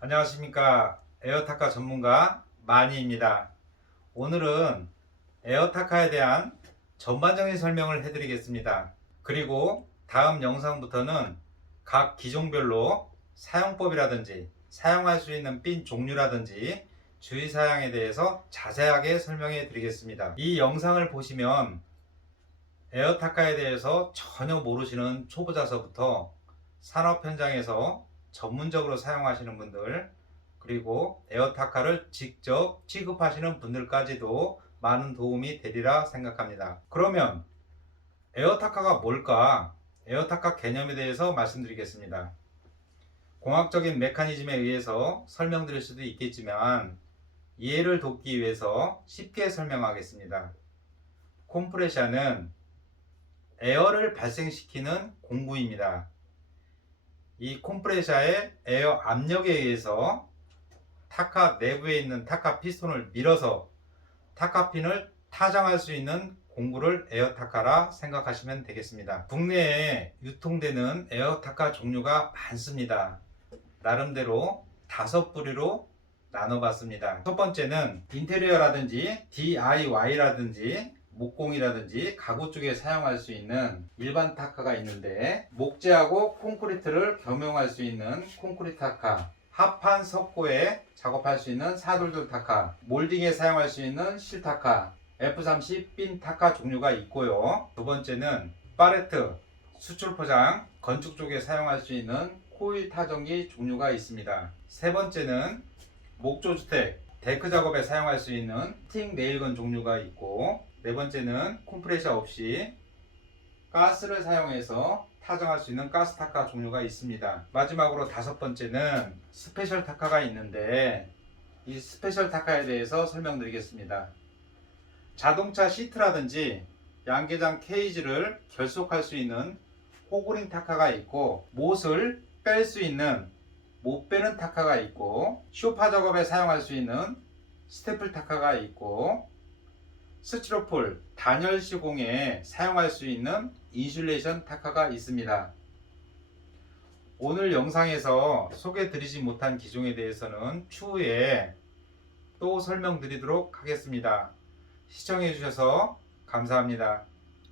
안녕하십니까 에어타카 전문가 마니입니다. 오늘은 에어타카에 대한 전반적인 설명을 해드리겠습니다. 그리고 다음 영상부터는 각 기종별로 사용법이라든지 사용할 수 있는 핀 종류라든지 주의사항에 대해서 자세하게 설명해 드리겠습니다. 이 영상을 보시면 에어타카에 대해서 전혀 모르시는 초보자서부터 산업 현장에서 전문적으로 사용하시는 분들 그리고 에어타카를 직접 취급하시는 분들까지도 많은 도움이 되리라 생각합니다. 그러면 에어타카가 뭘까? 에어타카 개념에 대해서 말씀드리겠습니다. 공학적인 메커니즘에 의해서 설명드릴 수도 있겠지만 이해를 돕기 위해서 쉽게 설명하겠습니다. 콤프레셔는 에어를 발생시키는 공구입니다. 이 콤프레셔의 에어 압력에 의해서 타카 내부에 있는 타카 피스톤을 밀어서 타카핀을 타장할 수 있는 공구를 에어타카라 생각하시면 되겠습니다. 국내에 유통되는 에어타카 종류가 많습니다. 나름대로 다섯 부류로 나눠봤습니다. 첫 번째는 인테리어라든지 DIY라든지 목공이라든지 가구 쪽에 사용할 수 있는 일반 타카가 있는데 목재하고 콘크리트를 겸용할 수 있는 콘크리트 타카 합판 석고에 작업할 수 있는 사돌돌 타카 몰딩에 사용할 수 있는 실타카 F30 핀 타카 종류가 있고요. 두 번째는 파레트 수출 포장 건축 쪽에 사용할 수 있는 코일 타전기 종류가 있습니다. 세 번째는 목조주택 데크 작업에 사용할 수 있는 스틱 네일건 종류가 있고 네 번째는 콤프레셔 없이 가스를 사용해서 타정할 수 있는 가스 타카 종류가 있습니다. 마지막으로 다섯 번째는 스페셜 타카가 있는데 이 스페셜 타카에 대해서 설명드리겠습니다. 자동차 시트라든지 양계장 케이지를 결속할 수 있는 호그링 타카가 있고 못을 뺄 수 있는 못 빼는 타카가 있고 쇼파 작업에 사용할 수 있는 스테플 타카가 있고 스티로폴 단열 시공에 사용할 수 있는 인슐레이션 타카가 있습니다. 오늘 영상에서 소개해 드리지 못한 기종에 대해서는 추후에 또 설명드리도록 하겠습니다. 시청해 주셔서 감사합니다.